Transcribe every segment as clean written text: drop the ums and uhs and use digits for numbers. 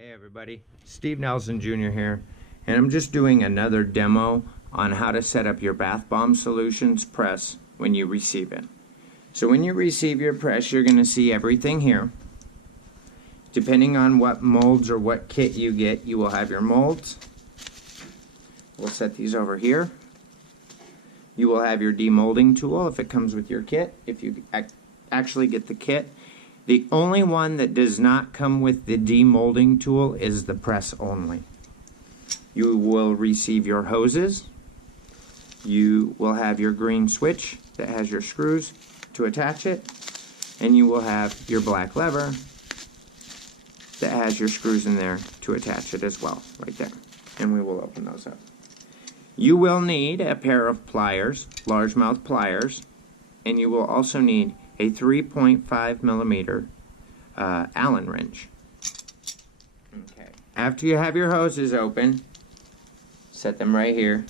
Hey everybody, Steve Nelson Jr. here, and I'm just doing another demo on how to set up your bath bomb solutions press when you receive it. So when you receive your press, you're going to see everything here. Depending on what molds or what kit you get, you will have your molds. We'll set these over here. You will have your demolding tool if it comes with your kit, if you actually get the kit. The only one that does not come with the demolding tool is the press only. You will receive your hoses. You will have your green switch that has your screws to attach it. And you will have your black lever that has your screws in there to attach it as well, right there. And we will open those up. You will need a pair of pliers, largemouth pliers, and you will also need a 3.5 millimeter Allen wrench. Okay. After you have your hoses open, set them right here.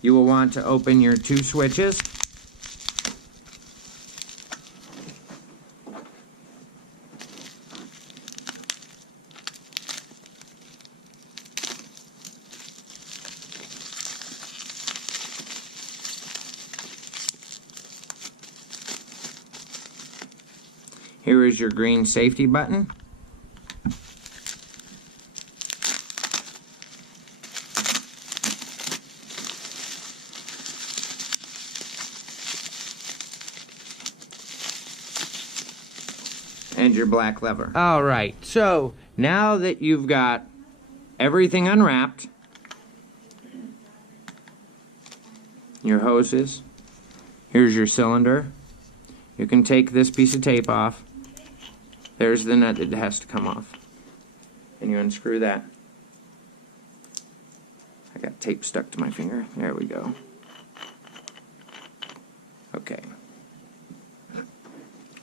You will want to open your two switches. Here is your green safety button. And your black lever. Alright, so now that you've got everything unwrapped, your hoses, here's your cylinder. You can take this piece of tape off. There's the nut that has to come off. And you unscrew that. I got tape stuck to my finger. There we go. Okay.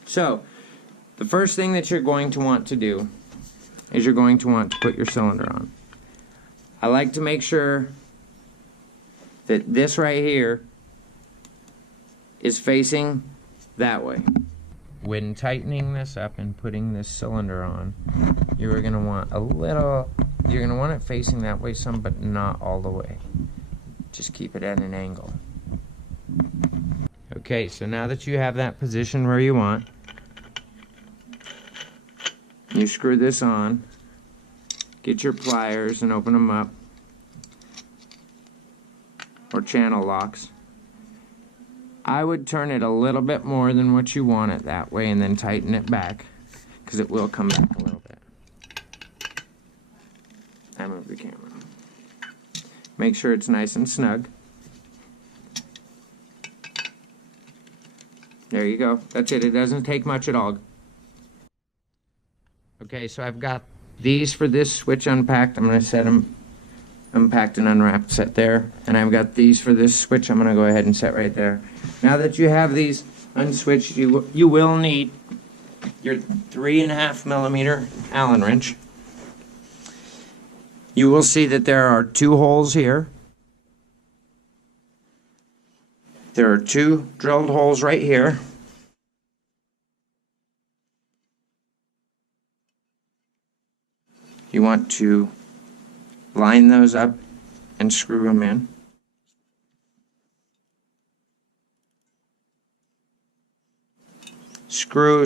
So, the first thing that you're going to want to do is you're going to want to put your cylinder on. I like to make sure that this right here is facing that way. When tightening this up and putting this cylinder on, you're going to want it facing that way some, but not all the way. Just keep it at an angle. Okay, so now that you have that position where you want, you screw this on, get your pliers and open them up, or channel locks. I would turn it a little bit more than what you want it that way and then tighten it back, because it will come back a little bit. I move the camera. Make sure it's nice and snug. There you go. That's it. It doesn't take much at all. Okay, so I've got these for this switch unpacked. I'm going to set them unpacked and unwrapped, set there. And I've got these for this switch. I'm going to go ahead and set right there. Now that you have these unswitched, you will need your 3.5 millimeter Allen wrench. You will see that there are two holes here. There are two drilled holes right here. You want to line those up and screw them in. Screw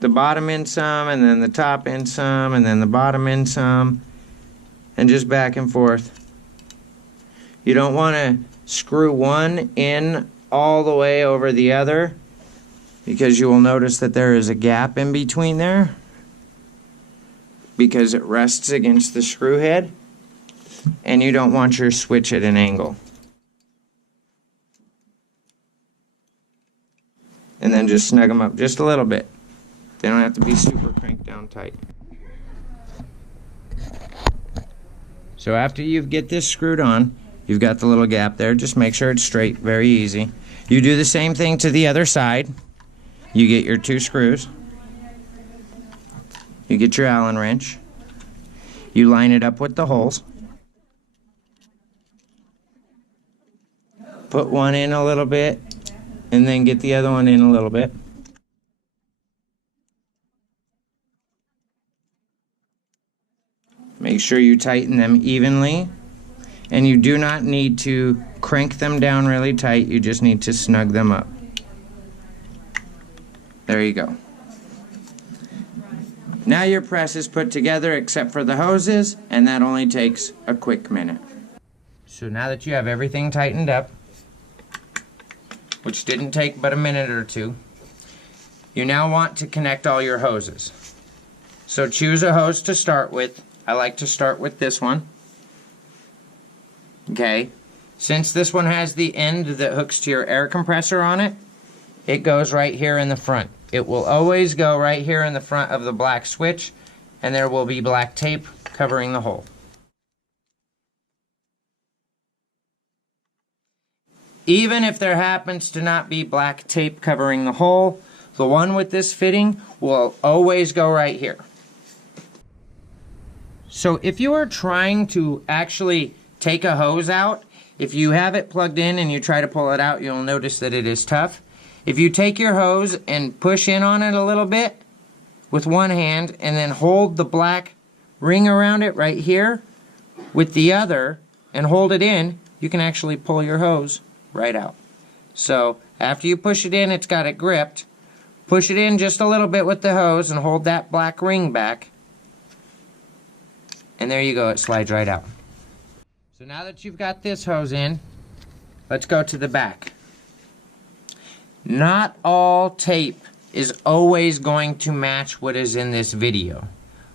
the bottom in some, and then the top in some, and then the bottom in some, and just back and forth. You don't want to screw one in all the way over the other, because you will notice that there is a gap in between there, because it rests against the screw head, and you don't want your switch at an angle. And then just snug them up just a little bit. They don't have to be super cranked down tight. So after you get this screwed on, you've got the little gap there. Just make sure it's straight, very easy. You do the same thing to the other side. You get your two screws. You get your Allen wrench. You line it up with the holes. Put one in a little bit, and then get the other one in a little bit. Make sure you tighten them evenly, and you do not need to crank them down really tight, you just need to snug them up. There you go. Now your press is put together except for the hoses, and that only takes a quick minute. So now that you have everything tightened up, which didn't take but a minute or two, you now want to connect all your hoses. So choose a hose to start with. I like to start with this one. Okay, since this one has the end that hooks to your air compressor on it, it goes right here in the front. It will always go right here in the front of the black switch, and there will be black tape covering the hole. Even if there happens to not be black tape covering the hole, the one with this fitting will always go right here. So if you are trying to actually take a hose out, if you have it plugged in and you try to pull it out, you'll notice that it is tough. If you take your hose and push in on it a little bit with one hand and then hold the black ring around it right here with the other and hold it in, you can actually pull your hose right out. So after you push it in, it's got it gripped. Push it in just a little bit with the hose and hold that black ring back. And there you go, it slides right out. So now that you've got this hose in, let's go to the back. Not all tape is always going to match what is in this video.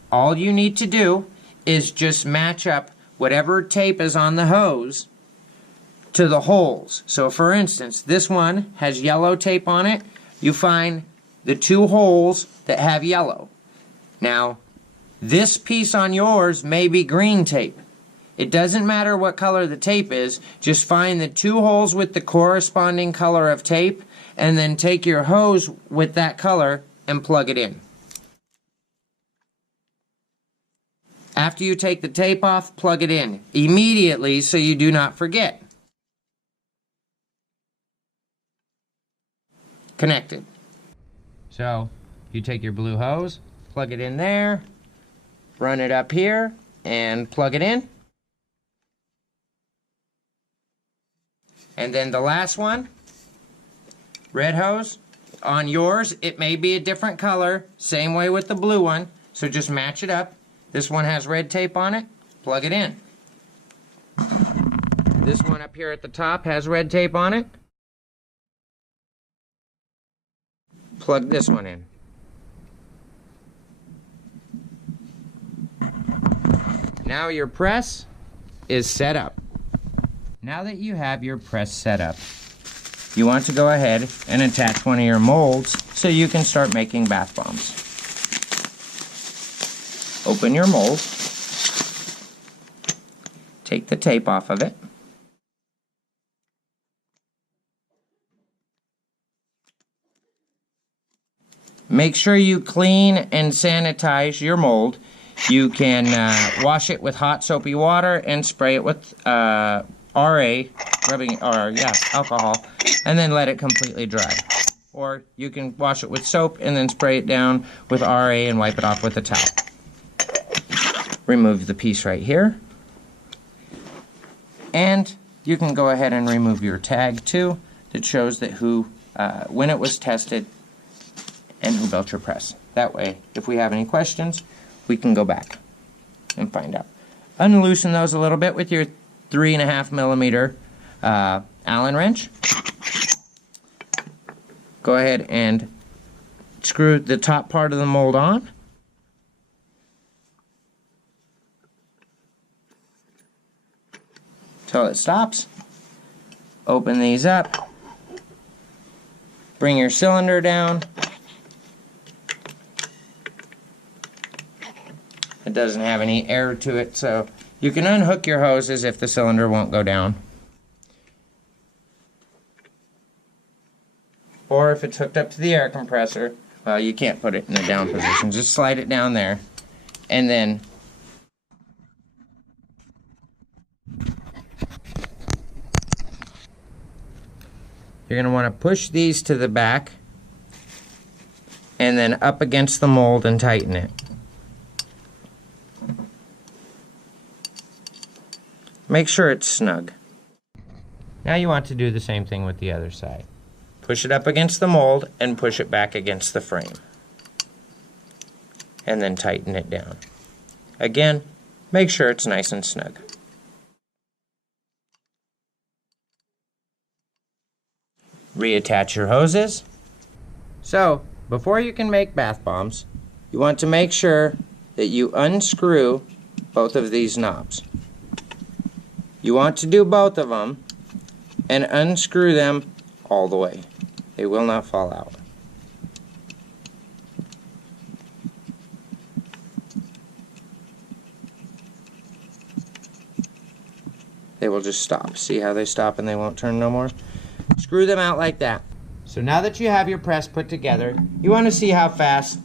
All you need to do is just match up whatever tape is on the hose to the holes. So for instance, this one has yellow tape on it. You find the two holes that have yellow. Now, this piece on yours may be green tape. It doesn't matter what color the tape is, just find the two holes with the corresponding color of tape and then take your hose with that color and plug it in. After you take the tape off, plug it in immediately so you do not forget. Connected. So you take your blue hose, plug it in there, run it up here, and plug it in. And then the last one, red hose, on yours, it may be a different color, same way with the blue one, so just match it up. This one has red tape on it, plug it in. This one up here at the top has red tape on it. Plug this one in. Now your press is set up. Now that you have your press set up, you want to go ahead and attach one of your molds so you can start making bath bombs. Open your mold, take the tape off of it, make sure you clean and sanitize your mold. You can wash it with hot soapy water and spray it with alcohol, and then let it completely dry. Or you can wash it with soap and then spray it down with RA and wipe it off with a towel. Remove the piece right here. And you can go ahead and remove your tag too that shows that when it was tested and who built your press. That way, if we have any questions, we can go back and find out. Unloosen those a little bit with your 3.5 millimeter Allen wrench. Go ahead and screw the top part of the mold on. Till it stops. Open these up. Bring your cylinder down. It doesn't have any air to it, so you can unhook your hoses if the cylinder won't go down. Or if it's hooked up to the air compressor, well, you can't put it in the down position. Just slide it down there, and then you're going to want to push these to the back and then up against the mold and tighten it. Make sure it's snug. Now you want to do the same thing with the other side. Push it up against the mold and push it back against the frame. And then tighten it down. Again, make sure it's nice and snug. Reattach your hoses. So, before you can make bath bombs, you want to make sure that you unscrew both of these knobs. You want to do both of them and unscrew them all the way. They will not fall out. They will just stop. See how they stop and they won't turn no more? Screw them out like that. So now that you have your press put together, you want to see how fast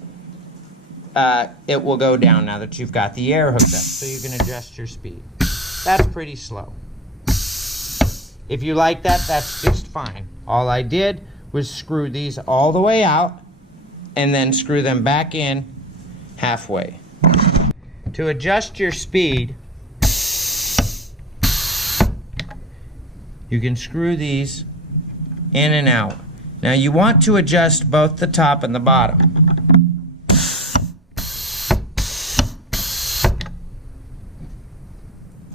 it will go down now that you've got the air hooked up. So you can adjust your speed. That's pretty slow. If you like that, that's just fine. All I did was screw these all the way out and then screw them back in halfway. To adjust your speed, you can screw these in and out. Now you want to adjust both the top and the bottom.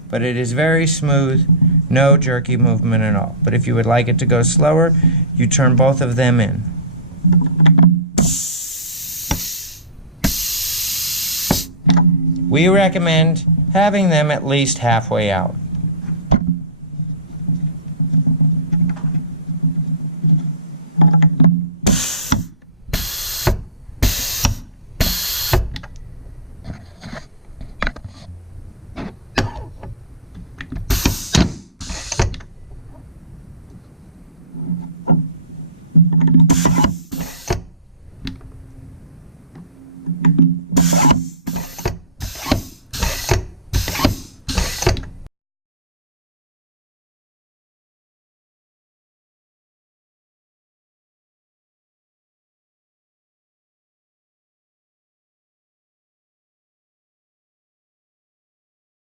But it is very smooth, no jerky movement at all. But if you would like it to go slower, you turn both of them in. We recommend having them at least halfway out.